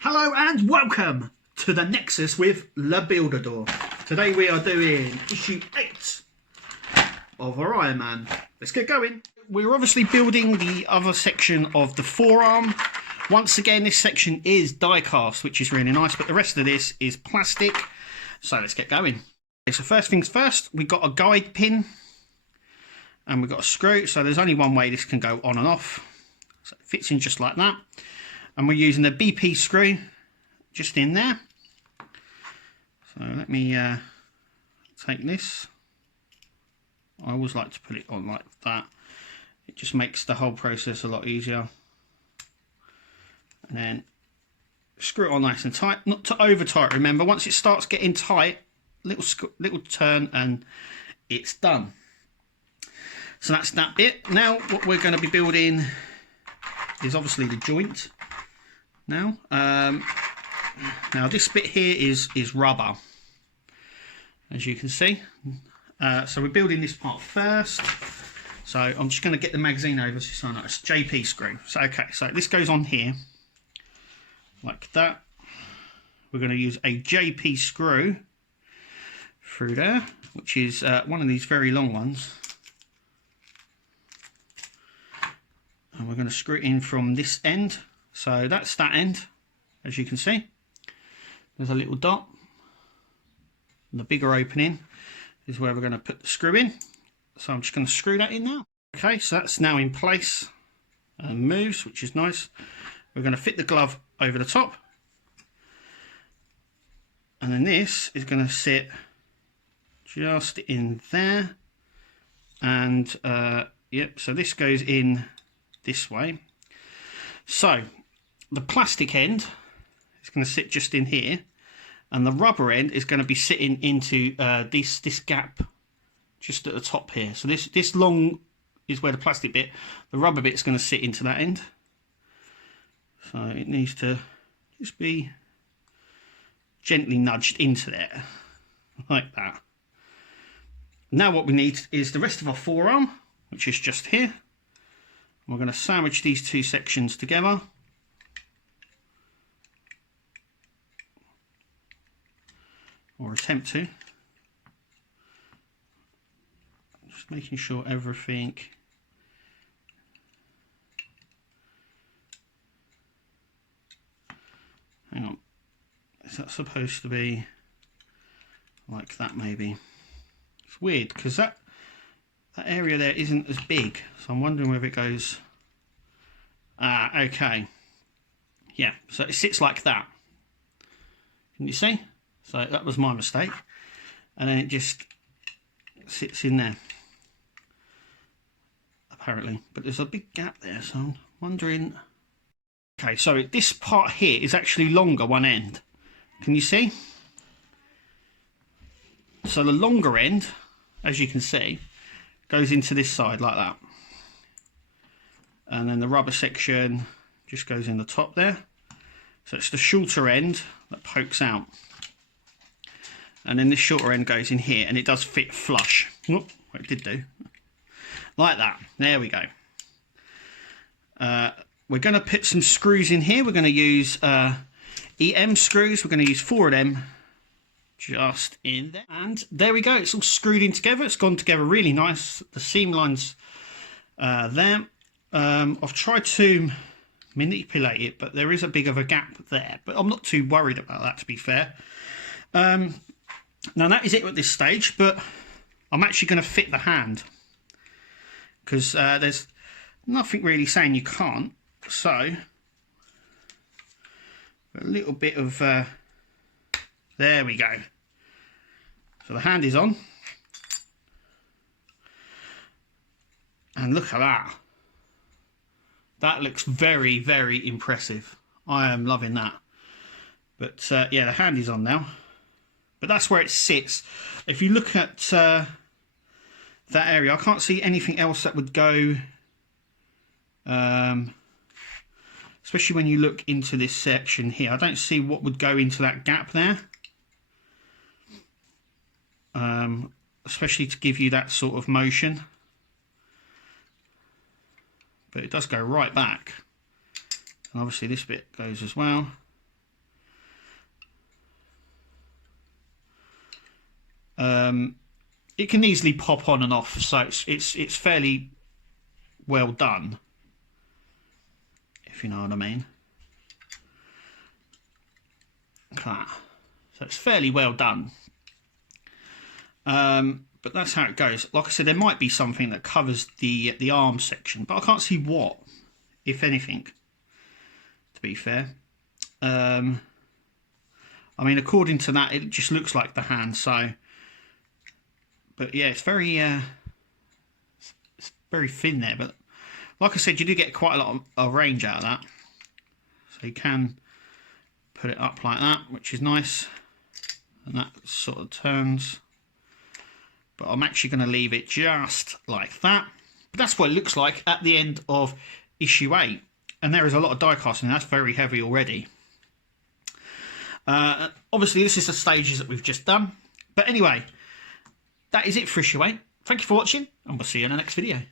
Hello and welcome to the Nexus with Le Buildador. Today we are doing issue 8 of our Iron Man. Let's get going. We're obviously building the other section of the forearm. Once again, this section is die cast, which is really nice, but the rest of this is plastic. So let's get going. Okay, so first things first, we've got a guide pin and we've got a screw. So there's only one way this can go on and off. So it fits in just like that. And we're using the BP screw just in there. So let me take this. I always like to put it on like that. It just makes the whole process a lot easier. And then screw it on nice and tight, not too over tight. Remember, once it starts getting tight, little turn and it's done. So that's that bit. Now what we're going to be building is obviously the joint. Now this bit here is rubber, as you can see. So we're building this part first. So I'm just going to get the magazine over so I know it's JP screw. So okay, so this goes on here like that. We're going to use a JP screw through there, which is one of these very long ones. And we're going to screw it in from this end. So that's that end, as you can see. There's a little dot. And the bigger opening is where we're going to put the screw in. So I'm just going to screw that in now. Okay, so that's now in place and moves, which is nice. We're going to fit the glove over the top. And then this is going to sit just in there. And yep, so this goes in this way. So the plastic end is going to sit just in here, and the rubber end is going to be sitting into this gap just at the top here. So this long is where the plastic bit, the rubber bit is going to sit into that end. So it needs to just be gently nudged into there, like that. Now what we need is the rest of our forearm, which is just here. We're going to sandwich these two sections together. Or attempt to. Just making sure everything hang on. Is that supposed to be like that maybe? It's weird because that area there isn't as big, so I'm wondering whether it goes okay. Yeah, so it sits like that. Can you see? So that was my mistake. And then it just sits in there, apparently. But there's a big gap there, so I'm wondering. Okay, so this part here is actually longer, one end. Can you see? So the longer end, as you can see, goes into this side like that. And then the rubber section just goes in the top there. So it's the shorter end that pokes out. And then this shorter end goes in here, and it does fit flush. Oh, it did do. Like that. There we go. We're going to put some screws in here. We're going to use EM screws. We're going to use 4 of them just in there. And there we go. It's all screwed in together. It's gone together really nice. The seam lines there. I've tried to manipulate it, but there is a big of a gap there. But I'm not too worried about that, to be fair. Now that is it at this stage, but I'm actually going to fit the hand because there's nothing really saying you can't. So a little bit of there we go. So the hand is on, and look at that. That looks very, very impressive. I am loving that. But yeah, the hand is on now. But that's where it sits. If you look at that area, I can't see anything else that would go, especially when you look into this section here. I don't see what would go into that gap there, especially to give you that sort of motion. But it does go right back. And obviously this bit goes as well. It can easily pop on and off, so it's fairly well done, if you know what I mean. Look at that. So it's fairly well done. But that's how it goes. Like I said, there might be something that covers the arm section, but I can't see what, if anything, to be fair. I mean, according to that, it just looks like the hand, so... But yeah, it's very thin there. But like I said, you do get quite a lot of range out of that. So you can put it up like that, which is nice. And that sort of turns. But I'm actually going to leave it just like that. But that's what it looks like at the end of issue 8. And there is a lot of die casting. That's very heavy already. Obviously, this is the stages that we've just done. But anyway... That is it for issue 8. Thank you for watching, and we'll see you in the next video.